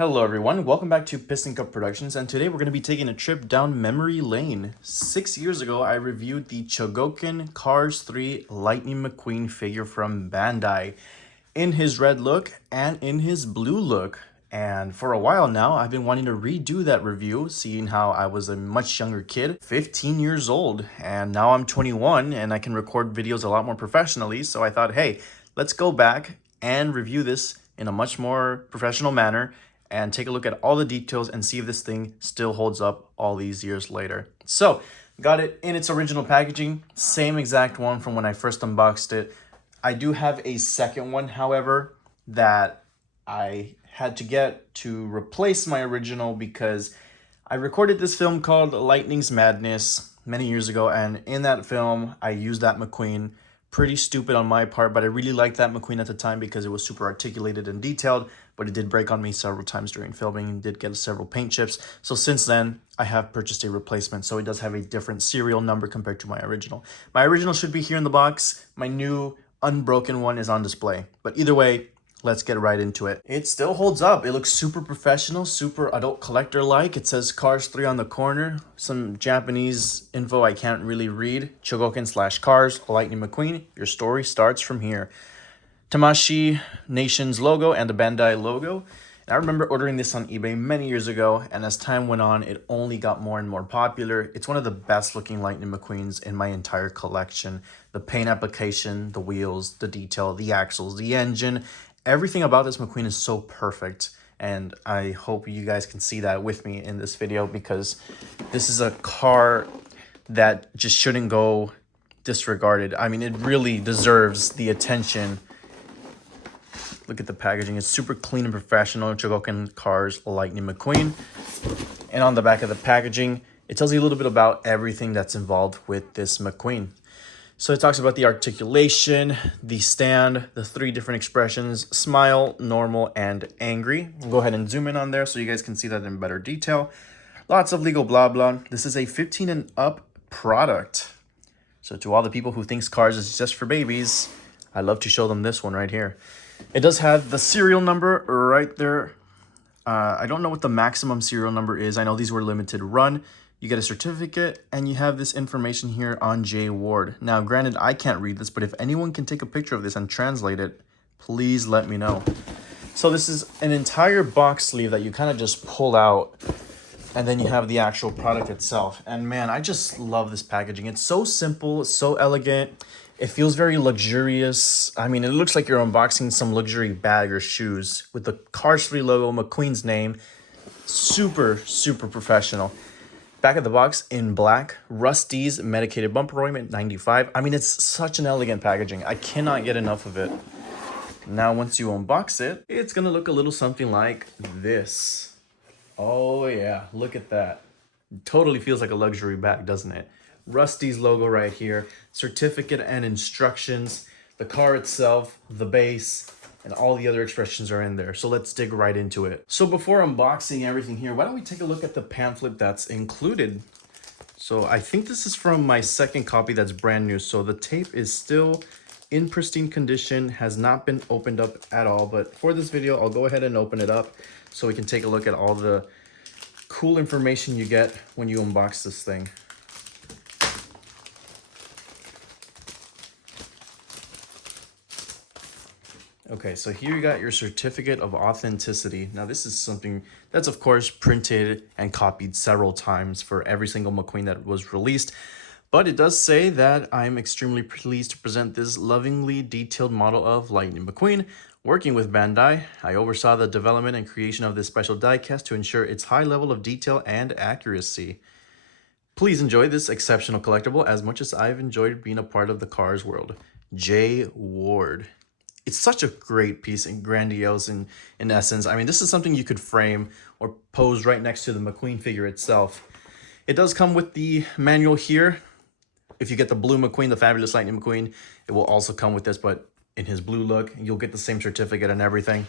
Hello everyone, welcome back to Piston Cup Productions, and today we're going to be taking a trip down memory lane. 6 years ago, I reviewed the Chogokin Cars 3 Lightning McQueen figure from Bandai in his red look and in his blue look. And for a while now, I've been wanting to redo that review, seeing how I was a much younger kid, 15 years old, and now I'm 21 and I can record videos a lot more professionally. So I thought, hey, let's go back and review this in a much more professional manner and take a look at all the details and see if this thing still holds up all these years later. So, got it in its original packaging, same exact one from when I first unboxed it. I do have a second one, however, that I had to get to replace my original because I recorded this film called Lightning's Madness many years ago, and in that film, I used that McQueen. Pretty stupid on my part, but I really liked that McQueen at the time because it was super articulated and detailed, but it did break on me several times during filming and did get several paint chips. So since then, I have purchased a replacement, so it does have a different serial number compared to my original. My original should be here in the box. My new unbroken one is on display. But either way, let's get right into it. It still holds up. It looks super professional, super adult collector-like. It says Cars 3 on the corner. Some Japanese info I can't really read. Chogokin/Cars, Lightning McQueen. Your story starts from here. Tamashii Nation's logo and the Bandai logo. And I remember ordering this on eBay many years ago, and as time went on, it only got more and more popular. It's one of the best looking Lightning McQueens in my entire collection. The paint application, the wheels, the detail, the axles, the engine, everything about this McQueen is so perfect, and I hope you guys can see that with me in this video because this is a car that just shouldn't go disregarded. I mean, it really deserves the attention. Look at the packaging. It's super clean and professional. Chogokin Cars Lightning McQueen. And on the back of the packaging, it tells you a little bit about everything that's involved with this McQueen. So it talks about the articulation, the stand, the 3 different expressions: smile, normal, and angry. I'll go ahead and zoom in on there so you guys can see that in better detail. Lots of legal blah blah. This is a 15 and up product. So to all the people who thinks Cars is just for babies, I love to show them this one right here. It does have the serial number right there. I don't know what the maximum serial number is. I know these were limited run. You get a certificate, and you have this information here on J. Ward. Now, granted, I can't read this, but if anyone can take a picture of this and translate it, please let me know. So this is an entire box sleeve that you kind of just pull out, and then you have the actual product itself. And man, I just love this packaging. It's so simple, it's so elegant. It feels very luxurious. I mean, it looks like you're unboxing some luxury bag or shoes with the Cars 3 logo, McQueen's name. Super, super professional. Back of the box in black, Rusty's medicated bumper ornament, 95. I mean, it's such an elegant packaging. I cannot get enough of it. Now, once you unbox it, it's gonna look a little something like this. Oh yeah, look at that. Totally feels like a luxury bag, doesn't it? Rusty's logo right here, certificate and instructions, the car itself, the base, and all the other expressions are in there. So let's dig right into it. So before unboxing everything here, why don't we take a look at the pamphlet that's included? So I think this is from my second copy that's brand new. So the tape is still in pristine condition, has not been opened up at all. But for this video, I'll go ahead and open it up so we can take a look at all the cool information you get when you unbox this thing. Okay, so here you got your certificate of authenticity. Now this is something that's of course printed and copied several times for every single McQueen that was released. But it does say that I'm extremely pleased to present this lovingly detailed model of Lightning McQueen. Working with Bandai, I oversaw the development and creation of this special diecast to ensure its high level of detail and accuracy. Please enjoy this exceptional collectible as much as I've enjoyed being a part of the Cars world. J. Ward. It's such a great piece and grandiose in essence. I mean, this is something you could frame or pose right next to the McQueen figure itself. It does come with the manual here. If you get the blue McQueen, the Fabulous Lightning McQueen, it will also come with this, but in his blue look, you'll get the same certificate and everything.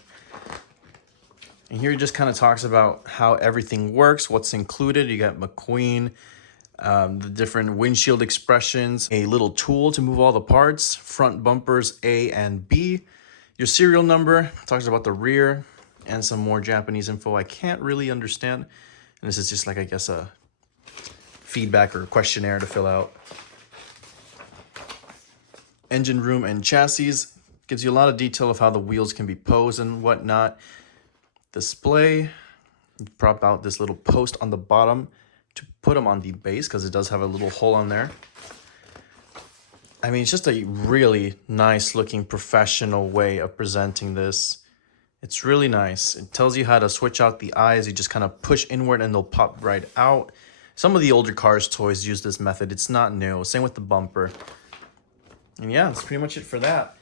And here it just kind of talks about how everything works, what's included. You got McQueen, the different windshield expressions, a little tool to move all the parts, front bumpers A and B, your serial number, talks about the rear, and some more Japanese info I can't really understand. And this is just like, I guess, a feedback or questionnaire to fill out. Engine room and chassis gives you a lot of detail of how the wheels can be posed and whatnot. Display, prop out this little post on the bottom to put them on the base because it does have a little hole on there. I mean, it's just a really nice looking professional way of presenting this. It's really nice. It tells you how to switch out the eyes. You just kind of push inward and they'll pop right out. Some of the older Cars toys use this method. It's not new. Same with the bumper. And yeah, that's pretty much it for that.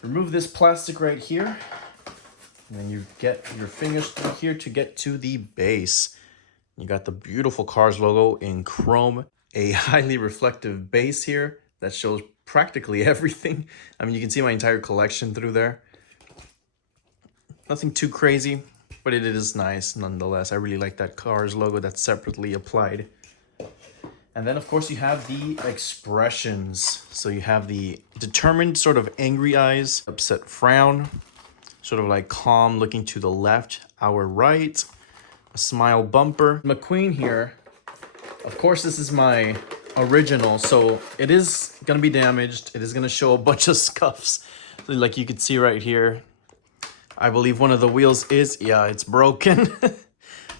Remove this plastic right here. And then you get your fingers through here to get to the base. You got the beautiful Cars logo in chrome. A highly reflective base here that shows practically everything. I mean, you can see my entire collection through there. Nothing too crazy, but it is nice nonetheless. I really like that Cars logo that's separately applied. And then, of course, you have the expressions. So you have the determined sort of angry eyes, upset frown, sort of like calm looking to the left, our right, a smile bumper. McQueen here, of course, this is my original, so it is going to be damaged. It is going to show a bunch of scuffs. So like you can see right here, I believe one of the wheels is, yeah, it's broken.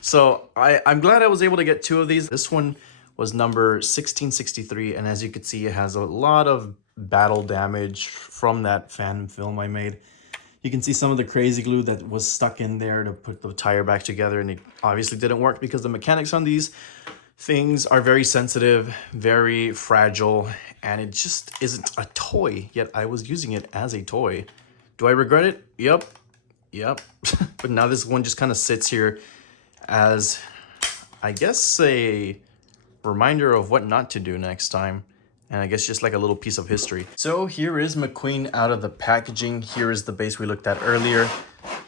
So I'm glad I was able to get two of these. This one was number 1663, and as you can see, it has a lot of battle damage from that fan film I made. You can see some of the crazy glue that was stuck in there to put the tire back together, and it obviously didn't work because the mechanics on these things are very sensitive, very fragile, and it just isn't a toy, yet I was using it as a toy. Do I regret it? Yep. But now this one just kind of sits here as, I guess, a reminder of what not to do next time, and I guess just like a little piece of history. So here is McQueen out of the packaging. Here is the base we looked at earlier.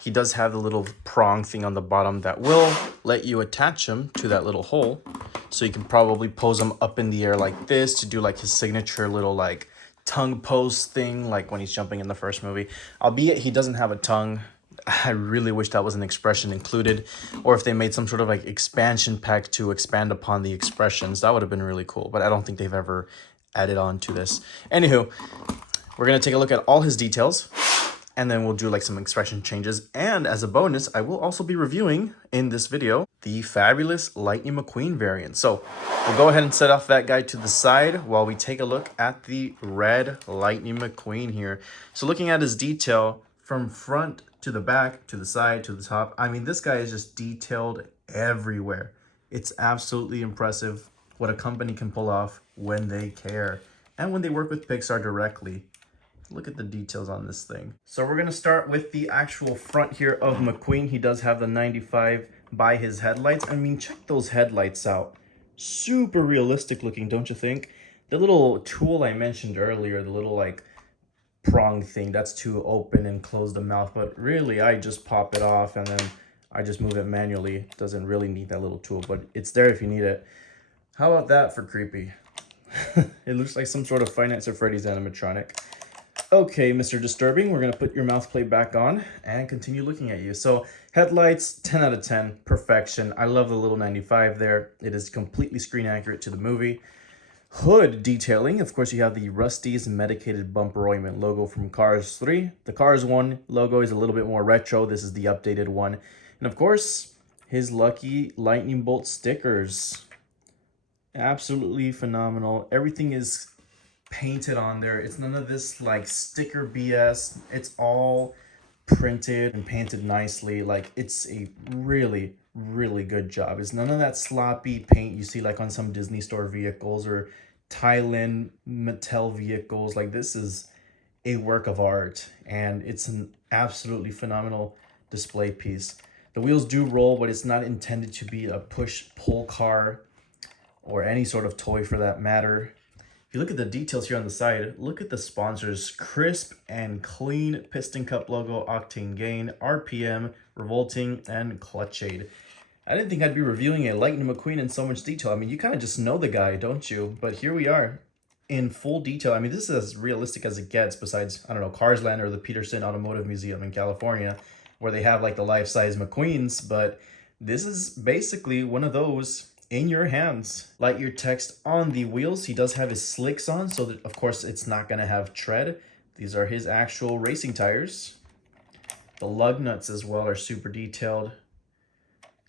He does have the little prong thing on the bottom that will let you attach him to that little hole, so you can probably pose him up in the air like this to do like his signature little like tongue pose thing, like when he's jumping in the first movie. Albeit he doesn't have a tongue. I really wish that was an expression included, or if they made some sort of like expansion pack to expand upon the expressions, that would have been really cool, but I don't think they've ever added on to this. Anywho, we're going to take a look at all his details, and then we'll do like some expression changes, and as a bonus, I will also be reviewing in this video the fabulous Lightning McQueen variant. So we'll go ahead and set off that guy to the side while we take a look at the red Lightning McQueen here. So looking at his detail from front to the back, to the side, to the top. I mean, this guy is just detailed everywhere. It's absolutely impressive what a company can pull off when they care and when they work with Pixar directly. Look at the details on this thing. So we're gonna start with the actual front here of McQueen. He does have the 95 by his headlights. I mean, check those headlights out. Super realistic looking, don't you think? The little tool I mentioned earlier, the little like prong thing, that's to open and close the mouth, but really I just pop it off and then I just move it manually. It doesn't really need that little tool, but it's there if you need it. How about that for creepy? It looks like some sort of Five Nights at Freddy's animatronic. Okay, Mr. Disturbing, we're gonna put your mouth plate back on and continue looking at you. So headlights, 10 out of 10, perfection. I love the little 95 there. It is completely screen accurate to the movie. Hood detailing, of course, you have the Rusty's Medicated Bumper Ointment logo from Cars 3. The Cars 1 logo is a little bit more retro. This is the updated one. And of course, his lucky lightning bolt stickers. Absolutely phenomenal. Everything is painted on there. It's none of this like sticker BS. It's all printed and painted nicely. Like, it's a really good job. It's none of that sloppy paint you see like on some Disney store vehicles or Thailand Mattel vehicles. Like, this is a work of art and it's an absolutely phenomenal display piece. The wheels do roll, but it's not intended to be a push-pull car or any sort of toy for that matter. If you look at the details here on the side, look at the sponsors. Crisp and clean Piston Cup logo, Octane Gain, RPM, Revolting, and Clutch Aid. I didn't think I'd be reviewing a Lightning McQueen in so much detail. I mean, you kind of just know the guy, don't you? But here we are in full detail. I mean, this is as realistic as it gets besides, I don't know, Cars Land or the Peterson Automotive Museum in California. where they have like the life-size McQueens, but this is basically one of those in your hands. Lightyear text on the wheels. He does have his slicks on, so that of course it's not gonna have tread. These are his actual racing tires. The lug nuts as well are super detailed.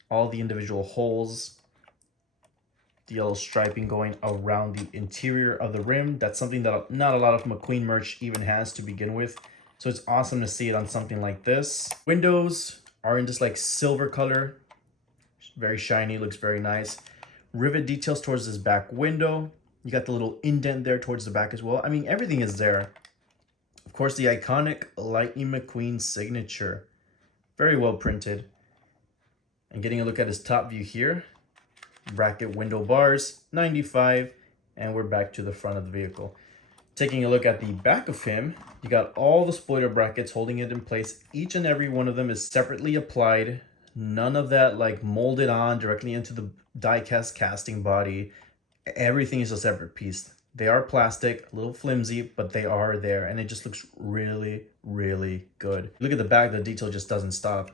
All the individual holes. The yellow striping going around the interior of the rim. That's something that not a lot of McQueen merch even has to begin with. So it's awesome to see it on something like this. Windows are in this like silver color. Very shiny, looks very nice. Rivet details towards this back window. You got the little indent there towards the back as well. I mean, everything is there. Of course, the iconic Lightning McQueen signature. Very well printed. And getting a look at his top view here. Bracket window bars, 95, and we're back to the front of the vehicle. Taking a look at the back of him, you got all the spoiler brackets holding it in place. Each and every one of them is separately applied. None of that like molded on directly into the die-cast casting body. Everything is a separate piece. They are plastic, a little flimsy, but they are there, and it just looks really, really good. Look at the back, the detail just doesn't stop.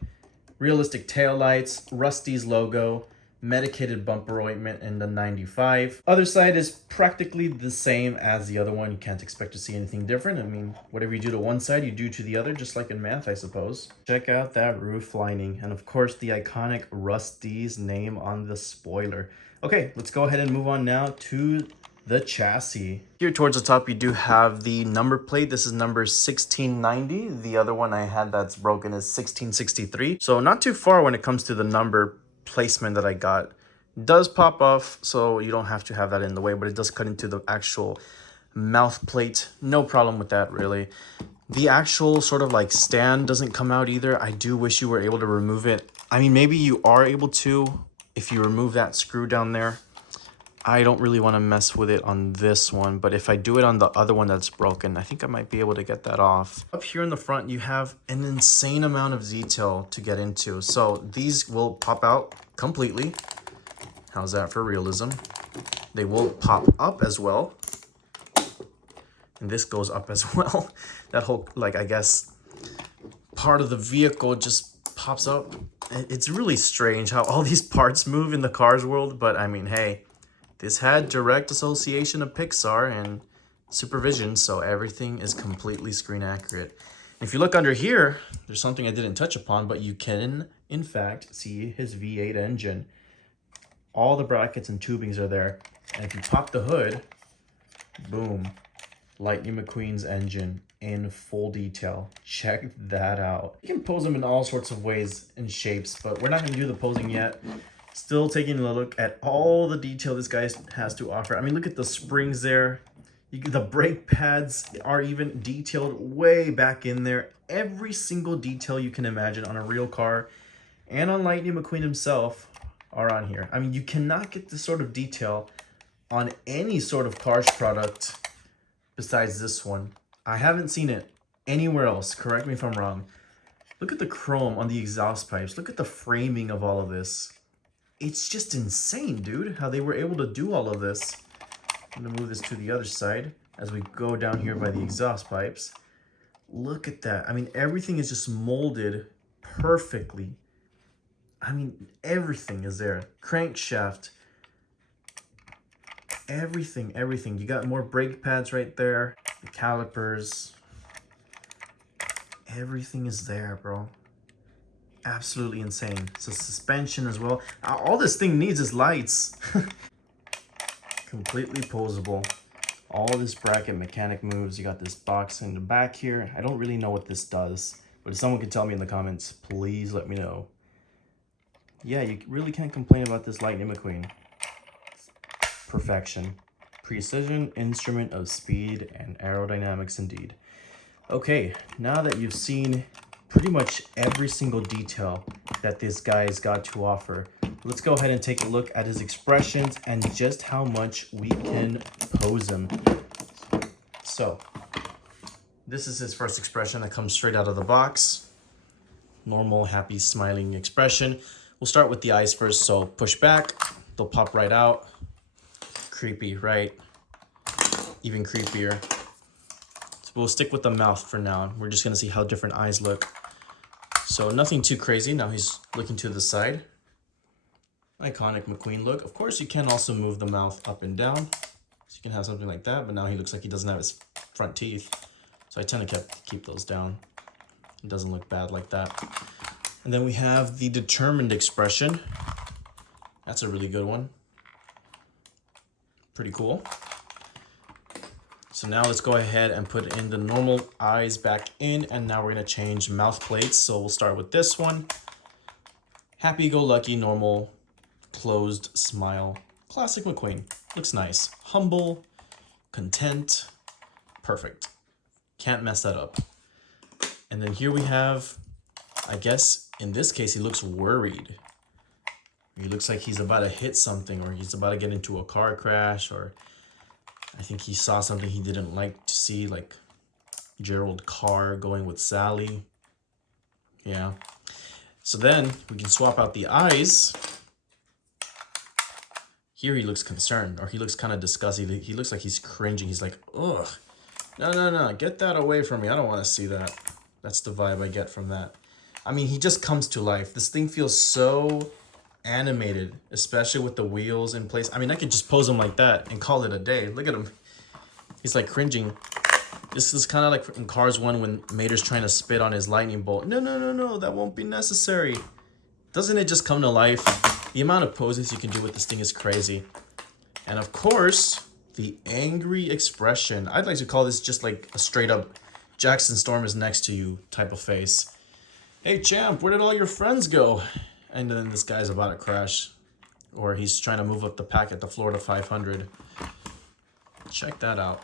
Realistic taillights, Rusty's logo, medicated bumper ointment in the 95. Other side is practically the same as the other one. You can't expect to see anything different. I mean, whatever you do to one side, you do to the other, just like in math, I suppose. Check out that roof lining. And of course, the iconic Rusty's name on the spoiler. Okay, let's go ahead and move on now to the chassis. Here towards the top, you do have the number plate. This is number 1690. The other one I had that's broken is 1663. So not too far when it comes to the number placement that I got. It does pop off, so you don't have to have that in the way, but it does cut into the actual mouth plate. No problem with that, really. The actual sort of like stand doesn't come out either. I do wish you were able to remove it. I mean, maybe you are able to if you remove that screw down there. I don't really want to mess with it on this one, but if I do it on the other one that's broken, I think I might be able to get that off. Up here in the front, you have an insane amount of detail to get into. So these will pop out completely. How's that for realism? They will pop up as well. And this goes up as well. That whole, like, I guess, part of the vehicle just pops up. It's really strange how all these parts move in the Cars world, but I mean, hey, this had direct association of Pixar and supervision, so everything is completely screen accurate. If you look under here, there's something I didn't touch upon, but you can, in fact, see his V8 engine. All the brackets and tubings are there. And if you pop the hood, boom, Lightning McQueen's engine in full detail. Check that out. You can pose them in all sorts of ways and shapes, but we're not going to do the posing yet. Still taking a look at all the detail this guy has to offer. I mean, look at the springs there. The brake pads are even detailed way back in there. Every single detail you can imagine on a real car and on Lightning McQueen himself are on here. I mean, you cannot get this sort of detail on any sort of Cars product besides this one. I haven't seen it anywhere else. Correct me if I'm wrong. Look at the chrome on the exhaust pipes. Look at the framing of all of this. It's just insane, dude, how they were able to do all of this. I'm gonna move this to the other side as we go down here by the exhaust pipes. Look at that. I mean, everything is just molded perfectly. I mean, everything is there. Crankshaft. Everything. You got more brake pads right there. The calipers. Everything is there, bro. Absolutely insane. So suspension as well. All this thing needs is lights. Completely posable. All this bracket mechanic moves. You got this box in the back here. I don't really know what this does, but if someone could tell me in the comments, please let me know. Yeah, you really can't complain about this Lightning McQueen. Perfection. Precision instrument of speed and aerodynamics indeed. Okay, now that you've seen pretty much every single detail that this guy's got to offer, let's go ahead and take a look at his expressions and just how much we can pose him. So, this is his first expression that comes straight out of the box. Normal, happy, smiling expression. We'll start with the eyes first, so push back, they'll pop right out. Creepy, right? Even creepier. So we'll stick with the mouth for now. We're just gonna see how different eyes look. So nothing too crazy. Now he's looking to the side. Iconic McQueen look. Of course, you can also move the mouth up and down. So you can have something like that, but now he looks like he doesn't have his front teeth. So I tend to keep those down. It doesn't look bad like that. And then we have the determined expression. That's a really good one. Pretty cool. So now let's go ahead and put in the normal eyes back in, and now we're gonna change mouth plates. So we'll start with this one. Happy-go-lucky, normal, closed smile. Classic McQueen. Looks nice. Humble, content, perfect. Can't mess that up. And then here we have, I guess in this case, he looks worried. He looks like he's about to hit something, or he's about to get into a car crash, or I think he saw something he didn't like to see, like Gerald Carr going with Sally. Yeah. So then we can swap out the eyes. Here he looks concerned, or he looks kind of disgusted. He looks like he's cringing. He's like, ugh, no, get that away from me. I don't want to see that. That's the vibe I get from that. I mean, he just comes to life. This thing feels so animated, especially with the wheels in place. I mean, I could just pose him like that and call it a day. Look at him. He's like cringing. This is kind of like in Cars 1 when Mater's trying to spit on his lightning bolt. No, that won't be necessary. Doesn't it just come to life? The amount of poses you can do with this thing is crazy. And of course, the angry expression. I'd like to call this just like a straight up Jackson Storm is next to you type of face. Hey champ, where did all your friends go? And then this guy's about to crash, or he's trying to move up the pack at the Florida 500. Check that out.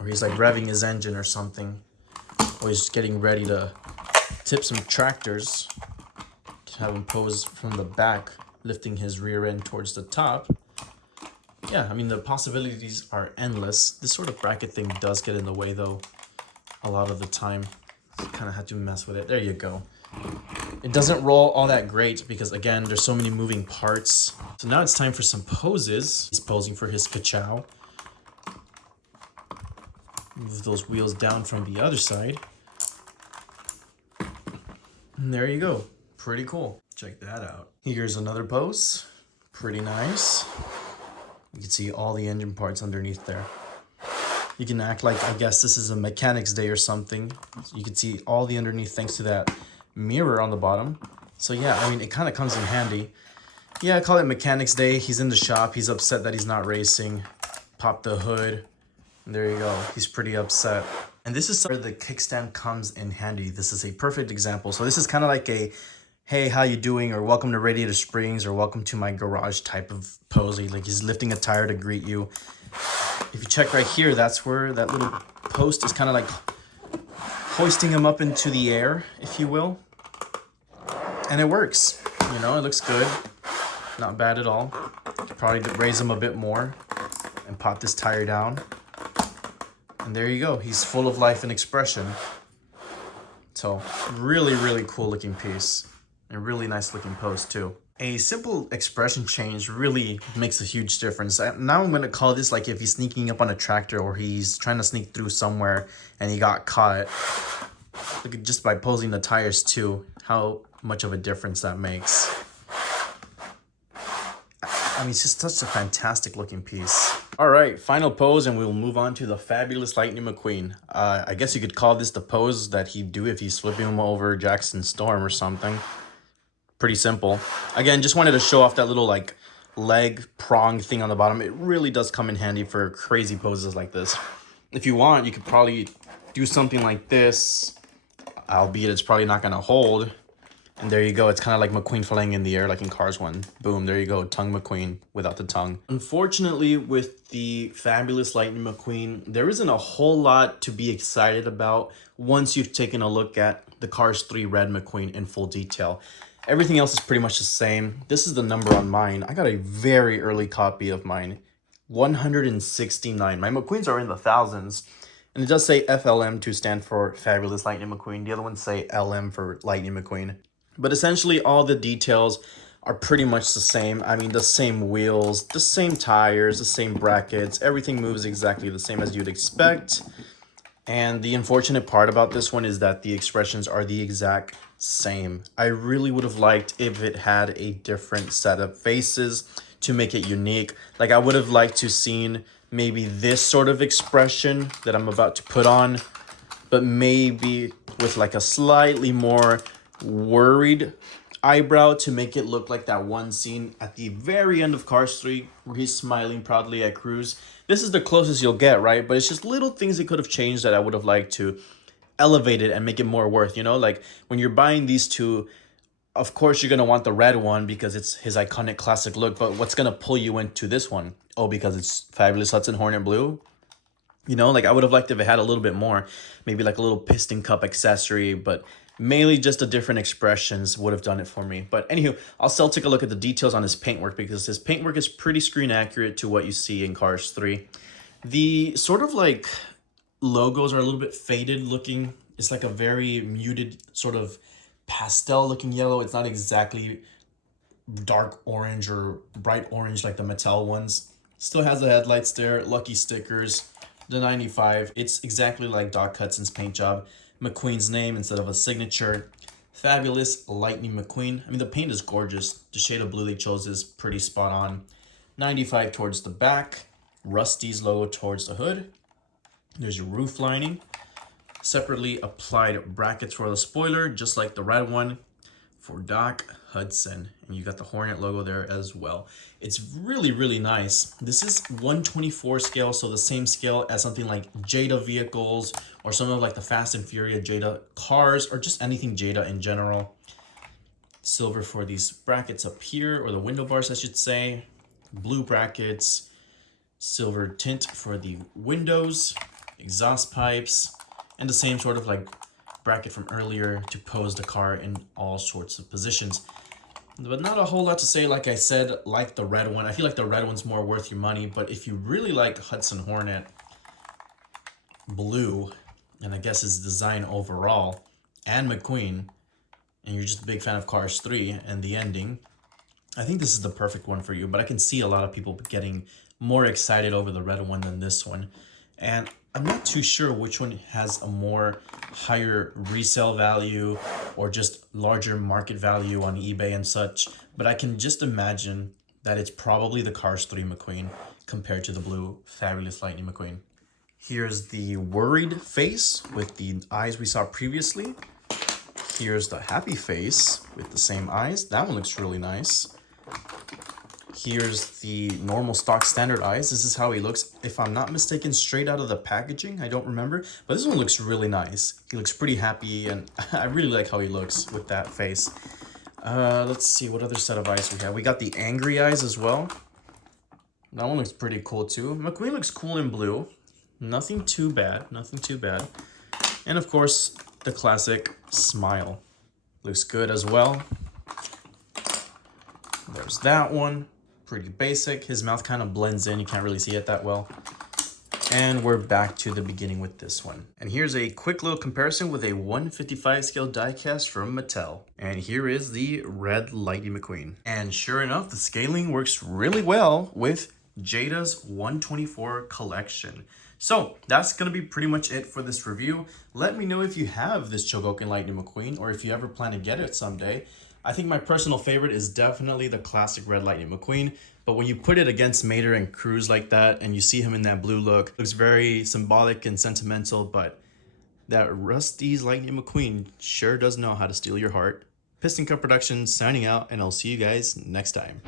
Or he's like revving his engine or something. Or he's getting ready to tip some tractors. To have him pose from the back, lifting his rear end towards the top. Yeah, I mean, the possibilities are endless. This sort of bracket thing does get in the way, though, a lot of the time. So kind of had to mess with it. There you go. It doesn't roll all that great because, again, there's so many moving parts. So now it's time for some poses. He's posing for his ka-chow. Move those wheels down from the other side. And there you go. Pretty cool. Check that out. Here's another pose. Pretty nice. You can see all the engine parts underneath there. You can act like, I guess this is a mechanic's day or something. You can see all the underneath thanks to that mirror on the bottom. So yeah, I mean, it kind of comes in handy. Yeah, I call it mechanic's day. He's in the shop. He's upset that he's not racing. Pop the hood. And there you go. He's pretty upset. And this is where the kickstand comes in handy. This is a perfect example. So this is kind of like a, hey, how you doing? Or welcome to Radiator Springs, or welcome to my garage type of pose. Like he's lifting a tire to greet you. If you check right here, that's where that little post is kind of like hoisting him up into the air, if you will. And it works. You know, it looks good. Not bad at all. Could probably raise him a bit more and pop this tire down. And there you go. He's full of life and expression. So really, really cool looking piece. And really nice looking pose too. A simple expression change really makes a huge difference. Now I'm going to call this like if he's sneaking up on a tractor, or he's trying to sneak through somewhere and he got caught. Look at, just by posing the tires too, how much of a difference that makes. I mean, it's just such a fantastic looking piece. All right, final pose, and we'll move on to the fabulous Lightning McQueen. I guess you could call this the pose that he'd do if he's flipping him over Jackson Storm or something. Pretty simple. Again, just wanted to show off that little like leg prong thing on the bottom. It really does come in handy for crazy poses like this. If you want, you could probably do something like this, albeit it's probably not gonna hold. And there you go. It's kind of like McQueen flying in the air like in Cars 1. Boom, there you go. Tongue McQueen without the tongue. Unfortunately, with the fabulous Lightning McQueen, there isn't a whole lot to be excited about once you've taken a look at the Cars 3 Red McQueen in full detail. Everything else is pretty much the same. This is the number on mine. I got a very early copy of mine. 169. My McQueens are in the thousands. And it does say FLM to stand for Fabulous Lightning McQueen. The other ones say LM for Lightning McQueen. But essentially all the details are pretty much the same. I mean, the same wheels, the same tires, the same brackets. Everything moves exactly the same as you'd expect. And the unfortunate part about this one is that the expressions are the exact same. I really would have liked if it had a different set of faces to make it unique. Like I would have liked to seen maybe this sort of expression that I'm about to put on, but maybe with like a slightly more worried eyebrow to make it look like that one scene at the very end of Cars 3 where he's smiling proudly at Cruz. This is the closest you'll get, right? But it's just little things that could have changed that I would have liked to elevate it and make it more worth, you know? Like when you're buying these two, of course you're going to want the red one because it's his iconic classic look, but what's going to pull you into this one? Oh, because it's Fabulous Hudson Hornet Blue? You know, like I would have liked if it had a little bit more, maybe like a little Piston Cup accessory, but mainly just the different expressions would have done it for me. But anywho, I'll still take a look at the details on his paintwork because his paintwork is pretty screen accurate to what you see in Cars 3. The sort of like logos are a little bit faded looking. It's like a very muted sort of pastel looking yellow. It's not exactly dark orange or bright orange like the Mattel ones. Still has the headlights there, lucky stickers, the 95. It's exactly like Doc Hudson's paint job. McQueen's name instead of a signature. Fabulous Lightning McQueen. I mean, the paint is gorgeous. The shade of blue they chose is pretty spot on. 95 towards the back. Rusty's logo towards the hood. There's your roof lining. Separately applied brackets for the spoiler, just like the red one for Doc Hudson. And you got the Hornet logo there as well. It's really, really nice. This is 1/24 scale, so the same scale as something like Jada vehicles or some of like the Fast and Furious Jada cars or just anything Jada in general. Silver for these brackets up here, or the window bars I should say. Blue brackets. Silver tint for the windows, exhaust pipes, and the same sort of like bracket from earlier to pose the car in all sorts of positions. But not a whole lot to say, like I said, like the red one. I feel like the red one's more worth your money, but if you really like Hudson Hornet Blue, and I guess his design overall, and McQueen, and you're just a big fan of Cars 3 and the ending, I think this is the perfect one for you. But I can see a lot of people getting more excited over the red one than this one. And I'm not too sure which one has a more higher resale value or just larger market value on eBay and such, but I can just imagine that it's probably the Cars 3 McQueen compared to the blue Fabulous Lightning McQueen. Here's the worried face with the eyes we saw previously. Here's the happy face with the same eyes. That one looks really nice. Here's the normal stock standard eyes. This is how he looks, if I'm not mistaken, straight out of the packaging. I don't remember, but this one looks really nice. He looks pretty happy, and I really like how he looks with that face. Let's see what other set of eyes we have. We got the angry eyes as well. That one looks pretty cool too. McQueen looks cool in blue. Nothing too bad, nothing too bad. And of course, the classic smile. Looks good as well. There's that one. Pretty basic. His mouth kind of blends in. You can't really see it that well. And we're back to the beginning with this one. And here's a quick little comparison with a 1/55 scale diecast from Mattel. And here is the red Lightning McQueen. And sure enough, the scaling works really well with Jada's 1/24 collection. So that's going to be pretty much it for this review. Let me know if you have this Chogokin Lightning McQueen or if you ever plan to get it someday. I think my personal favorite is definitely the classic red Lightning McQueen, but when you put it against Mater and Cruz like that and you see him in that blue look, it looks very symbolic and sentimental, but that Rusty's Lightning McQueen sure does know how to steal your heart. Piston Cup Productions signing out, and I'll see you guys next time.